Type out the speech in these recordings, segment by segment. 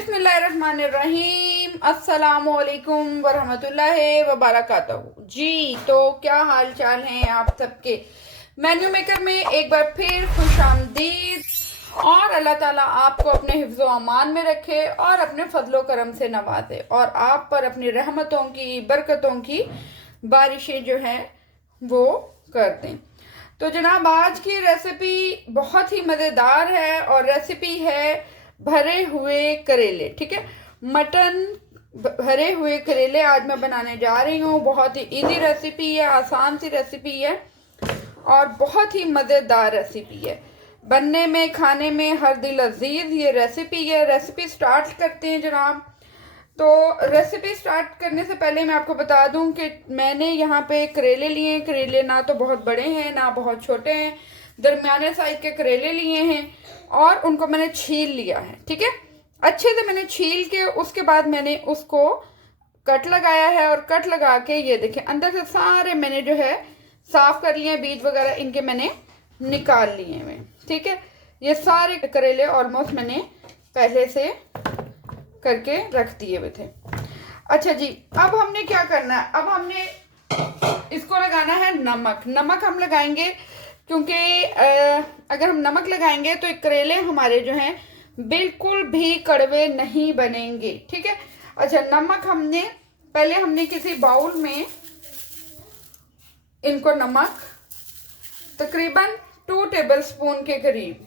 बिस्मिल्लाहिर्रहमानिर्रहीम, अस्सलामुअलैकुम वरहमतुल्लाहि वबरकातुहू। जी तो क्या हाल चाल हैं आप सबके। मेन्यू मेकर में एक बार फिर खुशामदीद। और अल्लाह ताला आपको अपने हिफ्ज़ो अमान में रखे और अपने फजलो करम से नवाजे और आप पर अपनी रहमतों की बरकतों की बारिशें जो हैं वो कर दें। तो जनाब आज की रेसिपी बहुत ही मज़ेदार है और रेसिपी है भरे हुए करेले। ठीक है, मटन भरे हुए करेले आज मैं बनाने जा रही हूँ। बहुत ही इजी रेसिपी है, आसान सी रेसिपी है और बहुत ही मज़ेदार रेसिपी है। बनने में खाने में हर दिल अजीज ये रेसिपी है। रेसिपी स्टार्ट करते हैं जनाब। तो रेसिपी स्टार्ट करने से पहले मैं आपको बता दूं कि मैंने यहाँ पे करेले लिए हैं। करेले ना तो बहुत बड़े हैं ना बहुत छोटे हैं, दरमियाने साइज के करेले लिए हैं और उनको मैंने छील लिया है। ठीक है, अच्छे से मैंने छील के उसके बाद मैंने उसको कट लगाया है और कट लगा के ये देखें अंदर से सारे मैंने जो है साफ कर लिए हैं, बीज वगैरह इनके मैंने निकाल लिए हैं। ठीक है, ये सारे करेले ऑलमोस्ट मैंने पहले से करके रख दिए हुए थे। अच्छा जी, अब हमने क्या करना है, अब हमने इसको लगाना है नमक। नमक हम लगाएंगे क्योंकि अगर हम नमक लगाएंगे तो करेले हमारे जो हैं बिल्कुल भी कड़वे नहीं बनेंगे। ठीक है, अच्छा नमक हमने किसी बाउल में इनको नमक तकरीबन 2 टेबलस्पून के करीब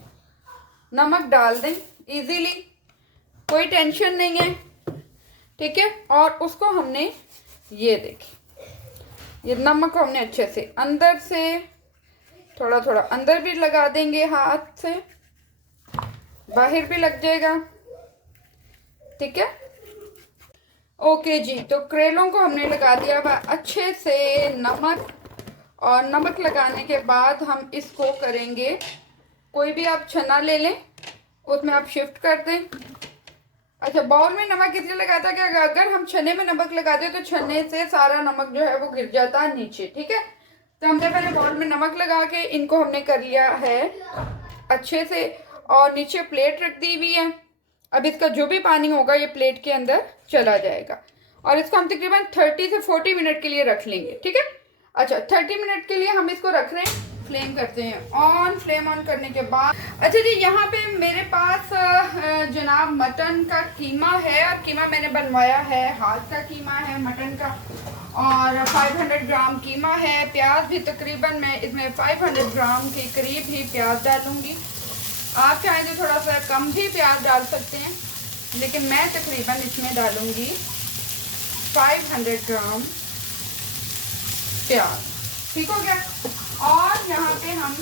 नमक डाल दें इजीली, कोई टेंशन नहीं है। ठीक है, और उसको हमने ये देखिए ये नमक को हमने अच्छे से अंदर से थोड़ा थोड़ा अंदर भी लगा देंगे, हाथ से बाहर भी लग जाएगा। ठीक है, ओके जी। तो करेलों को हमने लगा दिया हुआ अच्छे से नमक और नमक लगाने के बाद हम इसको करेंगे, कोई भी आप छन्ना ले लें उसमें आप शिफ्ट कर दें। अच्छा, बाउल में नमक इसलिए लगाता है कि अगर हम छन्ने में नमक लगाते तो छन्ने से सारा नमक जो है वो गिर जाता है नीचे। ठीक है, तो हमने पहले बाउल में नमक लगा के इनको हमने कर लिया है अच्छे से और नीचे प्लेट रख दी हुई है। अब इसका जो भी पानी होगा ये प्लेट के अंदर चला जाएगा और इसको हम तकरीबन 30 से 40 मिनट के लिए रख लेंगे। ठीक है, अच्छा 30 मिनट के लिए हम इसको रख रहे हैं। फ्लेम करते हैं ऑन। फ्लेम ऑन करने के बाद अच्छा जी, यहाँ पे मेरे पास जनाब मटन का कीमा है और कीमा मैंने बनवाया है, हाथ का कीमा है मटन का और 500 ग्राम कीमा है। प्याज भी तकरीबन मैं इसमें 500 ग्राम के करीब ही प्याज डालूंगी। आप चाहें तो थोड़ा सा कम भी प्याज डाल सकते हैं, लेकिन मैं तकरीबन इसमें डालूंगी 500 ग्राम प्याज। ठीक हो गया, और यहाँ पे हम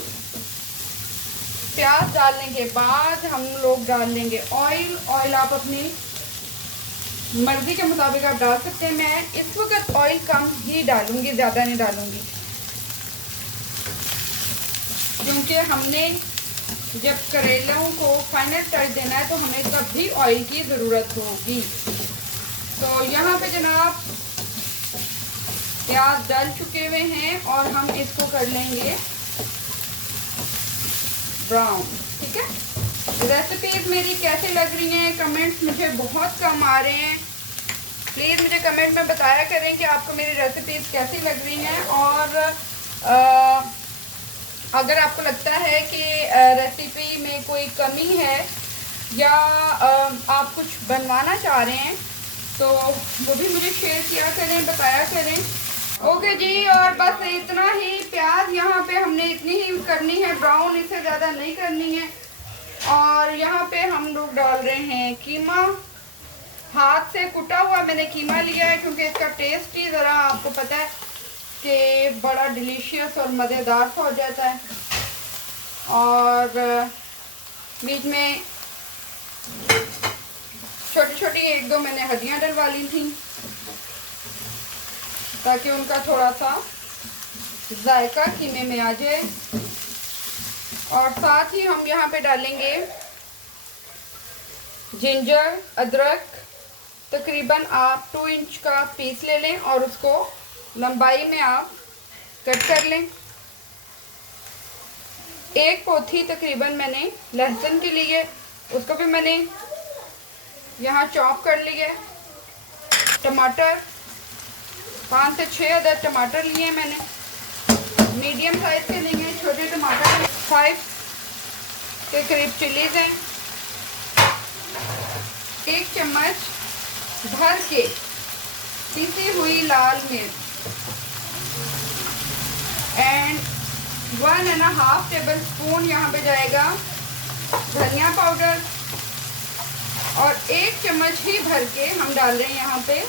प्याज डालने के बाद हम लोग डाल लेंगे ऑयल। ऑयल आप अपनी मर्जी के मुताबिक आप डाल सकते हैं। मैं इस वक्त ऑयल कम ही डालूंगी, ज़्यादा नहीं डालूंगी, क्योंकि हमने जब करेलों को फाइनल टच देना है तो हमें तभी ऑयल की ज़रूरत होगी। तो यहाँ पे जनाब प्याज डाल चुके हुए हैं और हम इसको कर लेंगे ब्राउन। ठीक है, रेसिपीज मेरी कैसी लग रही हैं, कमेंट्स मुझे बहुत कम आ रहे हैं। प्लीज़ मुझे कमेंट में बताया करें कि आपको मेरी रेसिपीज कैसी लग रही हैं और अगर आपको लगता है कि रेसिपी में कोई कमी है या आप कुछ बनवाना चाह रहे हैं तो वो भी मुझे शेयर किया करें, बताया करें। ओके जी, और बस इतना ही। प्याज यहाँ पे हमने इतनी ही करनी है ब्राउन, इससे ज़्यादा नहीं करनी है। और यहाँ पे हम लोग डाल रहे हैं कीमा। हाथ से कुटा हुआ मैंने कीमा लिया है क्योंकि इसका टेस्ट ही ज़रा आपको पता है कि बड़ा डिलीशियस और मज़ेदार सा हो जाता है। और बीच में छोटी छोटी 1-2 मैंने हड्डियाँ डलवा ली थी ताकि उनका थोड़ा सा जायका कीमे में आ जाए। और साथ ही हम यहाँ पे डालेंगे जिंजर, अदरक। तकरीबन आप 2 इंच का पीस ले लें और उसको लंबाई में आप कट कर लें। 1 पोथी तकरीबन मैंने लहसुन के लिए, उसको भी मैंने यहाँ चॉप कर लिए टमाटर, 5 से 6 अदर टमाटर लिए मैंने, मीडियम साइज के लेंगे, छोटे टमाटर। 5 के करीब चिलीज हैं। 1 चम्मच भर के पिसी हुई लाल मिर्च एंड 1.5 टेबल स्पून यहाँ पे जाएगा धनिया पाउडर, और 1 चम्मच ही भर के हम डाल रहे हैं यहाँ पे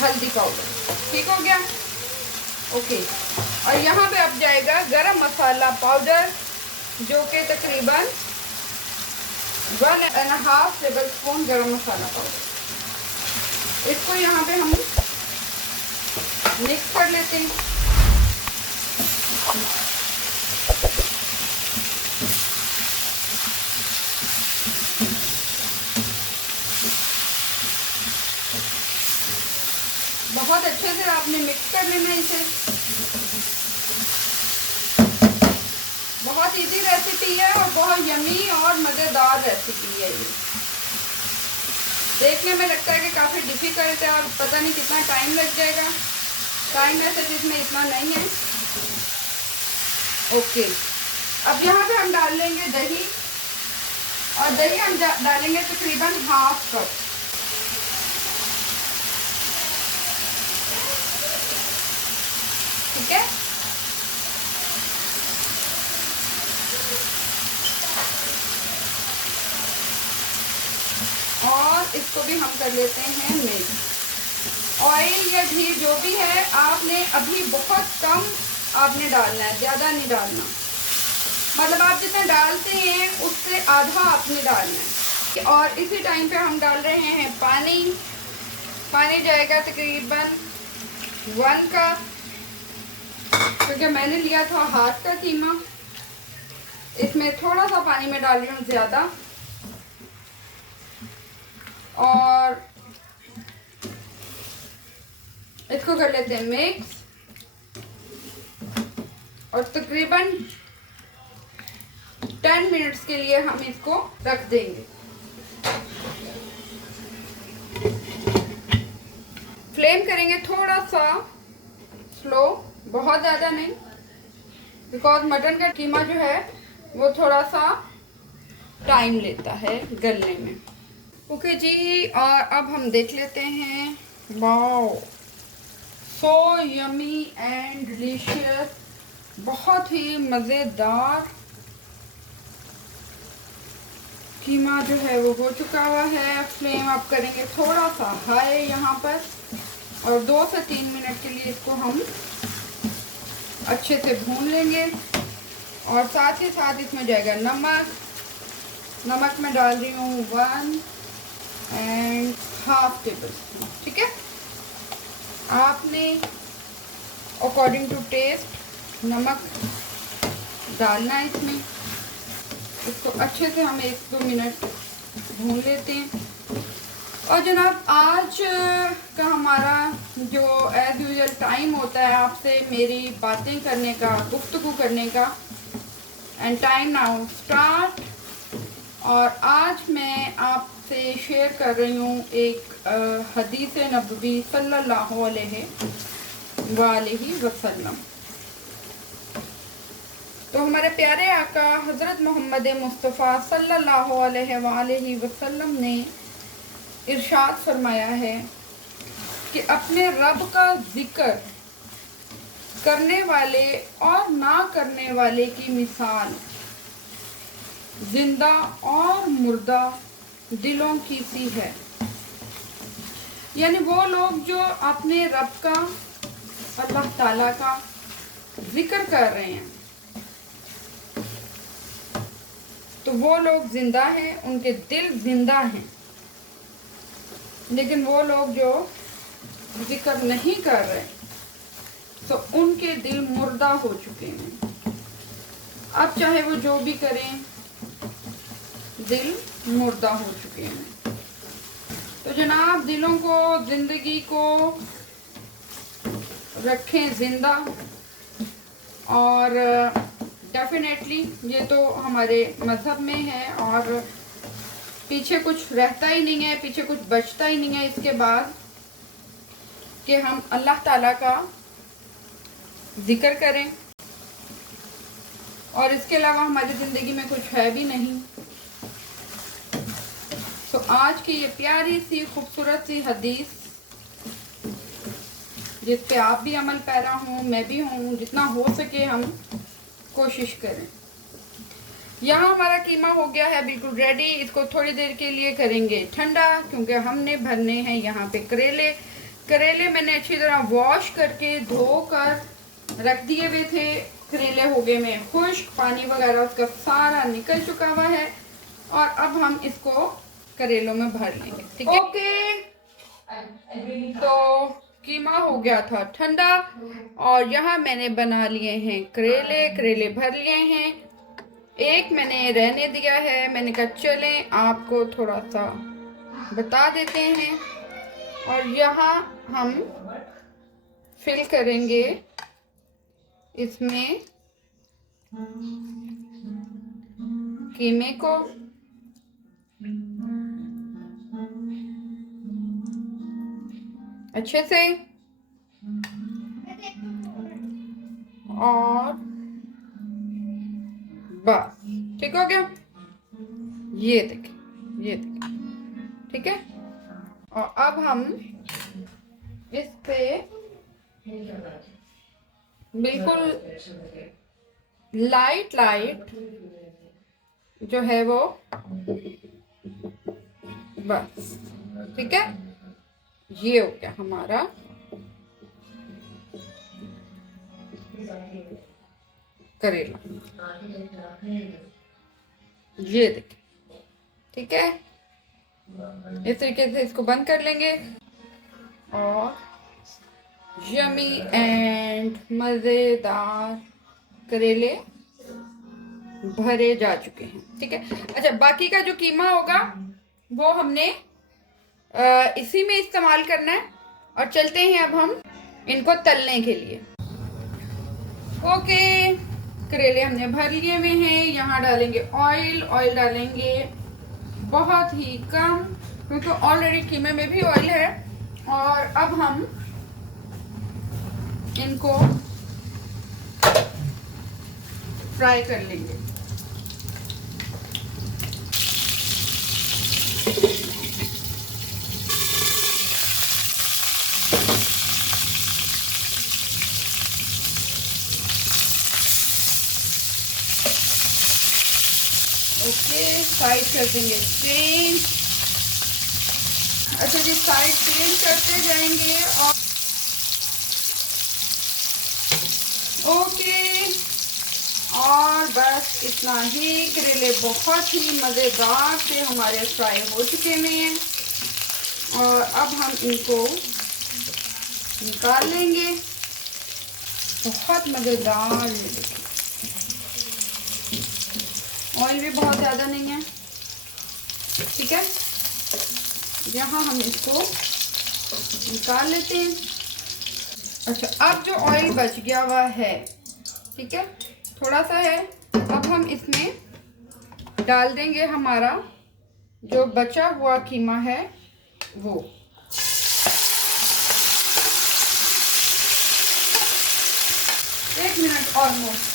हल्दी पाउडर। ठीक हो गया, ओके। और यहाँ पे अब जाएगा गरम मसाला पाउडर, जो कि तकरीबन 1.5 टेबल स्पून गरम मसाला पाउडर। इसको यहाँ पे हम मिक्स कर लेते हैं। बहुत अच्छे से आपने मिक्स कर लेना इसे। बहुत इजी रेसिपी है और बहुत यमी और मज़ेदार रेसिपी है ये। देखने में लगता है कि काफ़ी डिफ़िकल्ट है और पता नहीं कितना टाइम लग जाएगा। टाइम वैसे इसमें इतना नहीं है। ओके, अब यहाँ पे हम डाल लेंगे दही, और दही हम डालेंगे तकरीबन 1/2 कप। ठीक है, और इसको भी हम कर लेते हैं मिक्स। ऑयल या घी जो भी है आपने अभी बहुत कम आपने डालना है, ज़्यादा नहीं डालना। मतलब आप जितना डालते हैं उससे आधा आपने डालना है। और इसी टाइम पे हम डाल रहे हैं पानी। पानी जाएगा तकरीबन 1 कप, क्योंकि मैंने लिया था हाथ का कीमा, इसमें थोड़ा सा पानी में डाल रही हूँ ज़्यादा। और इसको कर लेते हैं मिक्स, और तकरीबन 10 मिनट्स के लिए हम इसको रख देंगे। फ्लेम करेंगे थोड़ा सा स्लो, बहुत ज़्यादा नहीं, बिकॉज मटन का कीमा जो है वो थोड़ा सा टाइम लेता है गलने में। ओके जी, और अब हम देख लेते हैं। Wow, so yummy and delicious, बहुत ही मज़ेदार कीमा जो है वो हो चुका हुआ है। फ्लेम आप करेंगे थोड़ा सा हाई यहाँ पर, और 2 से 3 मिनट के लिए इसको हम अच्छे से भून लेंगे। और साथ ही साथ इसमें जाएगा नमक। नमक मैं डाल रही हूँ 1.5 टेबल स्पून। ठीक है, आपने अकॉर्डिंग टू टेस्ट नमक डालना है इसमें। इसको अच्छे से हम 1-2 मिनट भून लेते हैं। और जनाब, आज का हमारा जो एज यूजुअल टाइम होता है आपसे मेरी बातें करने का, गुफ्तगू करने का, एंड टाइम नाउ स्टार्ट। और आज मैं आपसे शेयर कर रही हूँ एक हदीस नबवी सल्लल्लाहु अलैहि वसल्लम। तो हमारे प्यारे आका हज़रत मोहम्मद मुस्तफ़ा सल्लल्लाहु अलैहि वसल्लम ने इरशाद फरमाया है कि अपने रब का जिक्र करने वाले और ना करने वाले की मिसाल जिंदा और मुर्दा दिलों की सी है। यानी वो लोग जो अपने रब का, अल्लाह ताला का जिक्र कर रहे हैं, तो वो लोग जिंदा हैं, उनके दिल जिंदा हैं। लेकिन वो लोग जो जिक्र नहीं कर रहे, तो उनके दिल मुर्दा हो चुके हैं। अब चाहे वो जो भी करें, दिल मुर्दा हो चुके हैं। तो जनाब, दिलों को, जिंदगी को रखें जिंदा। और डेफिनेटली ये तो हमारे मज़हब में है, और पीछे कुछ रहता ही नहीं है, पीछे कुछ बचता ही नहीं है इसके बाद कि हम अल्लाह ताला का जिक्र करें, और इसके अलावा हमारी ज़िंदगी में कुछ है भी नहीं। तो आज की ये प्यारी सी खूबसूरत सी हदीस जिस पे आप भी अमल पैरा हों, मैं भी हूँ, जितना हो सके हम कोशिश करें। यहाँ हमारा कीमा हो गया है बिल्कुल रेडी। इसको थोड़ी देर के लिए करेंगे ठंडा, क्योंकि हमने भरने हैं यहाँ पे करेले। करेले मैंने अच्छी तरह वॉश करके धोकर रख दिए हुए थे। करेले हो गए में खुश्क, पानी वगैरह उसका सारा निकल चुका हुआ है, और अब हम इसको करेलों में भर लेंगे। ठीक है, ओके। तो कीमा हो गया था ठंडा, और यहाँ मैंने बना लिए हैं करेले। करेले भर लिए हैं, एक मैंने रहने दिया है। मैंने कहा चलें आपको थोड़ा सा बता देते हैं। और यहाँ हम फिल करेंगे इसमें कीमे को। अच्छे से, और बस ठीक हो गया। ये देखिए, ये देखिए, ठीक है। और अब हम इस पे बिल्कुल लाइट लाइट जो है वो, बस ठीक है। ये हो गया हमारा करेला। ये देखिए, ठीक है। इस तरीके से इसको बंद कर लेंगे, और यमी एंड मज़ेदार करेले भरे जा चुके हैं। ठीक है, अच्छा बाकी का जो कीमा होगा वो हमने इसी में इस्तेमाल करना है। और चलते हैं अब हम इनको तलने के लिए। ओके, करेले हमने भर लिए हुए हैं। यहाँ डालेंगे ऑयल। ऑयल डालेंगे बहुत ही कम, क्योंकि ऑलरेडी कीमे में भी ऑयल है। और अब हम इनको फ्राई कर लेंगे। ओके, साइड कर देंगे चेंज। अच्छा जी, साइड चेंज करते जाएंगे। और ओके, और बस इतना ही। करेले बहुत ही मज़ेदार से हमारे फ्राई हो चुके हैं, और अब हम इनको निकाल लेंगे। बहुत मज़ेदार। ये देखिए, ऑयल भी बहुत ज़्यादा नहीं है। ठीक है, यहाँ हम इसको निकाल लेते हैं। अच्छा, अब जो ऑयल बच गया हुआ है, ठीक है, थोड़ा सा है, अब हम इसमें डाल देंगे हमारा जो बचा हुआ कीमा है वो। एक मिनट ऑलमोस्ट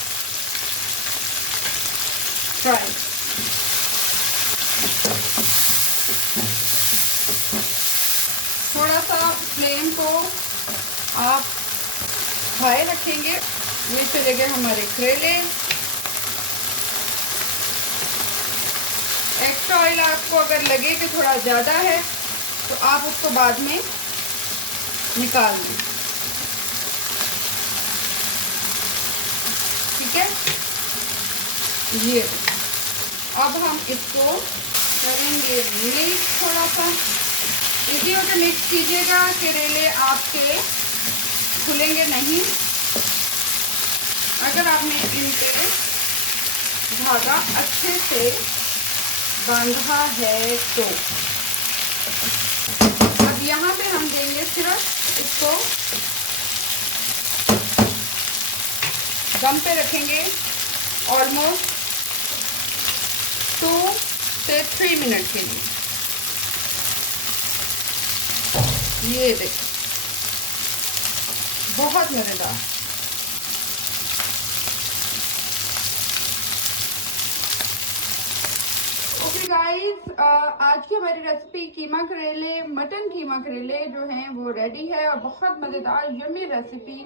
फ्राई। थोड़ा सा फ्लेम को आप हाई रखेंगे। ये चले गए हमारे करेले। एक्स्ट्रा ऑयल आपको अगर लगे कि थोड़ा ज़्यादा है तो आप उसको बाद में निकाल लें। ठीक है, ये अब हम इसको करेंगे मिक्स थोड़ा सा। इसी वजह मिक्स कीजिएगा, करेले आपके खुलेंगे नहीं अगर आपने इन पे धागा अच्छे से बांधा है तो। अब यहाँ पे हम देंगे सिर्फ इसको दम पे रखेंगे ऑलमोस्ट 2 से 3 मिनट के लिए। ये देखो बहुत मज़ेदार। ओके गाइस, आज की हमारी रेसिपी कीमा करेले, मटन कीमा करेले जो हैं वो रेडी है और बहुत मज़ेदार यम्मी रेसिपी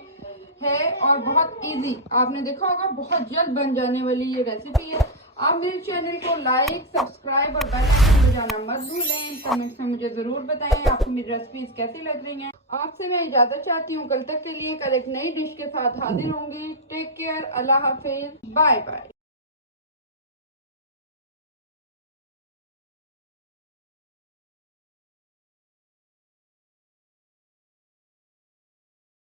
है और बहुत इजी। आपने देखा होगा बहुत जल्द बन जाने वाली ये रेसिपी है। आप मेरे चैनल को लाइक, सब्सक्राइब और बेल आइकन बजाना मत भूलें। कमेंट्स में मुझे ज़रूर बताएं आपको मेरी रेसिपीज कैसी लग रही हैं। आपसे मैं इजाज़त चाहती हूँ, कल तक के लिए कल एक नई डिश के साथ हाजिर होंगी। टेक केयर, अल्लाह हाफिज, बाय बाय।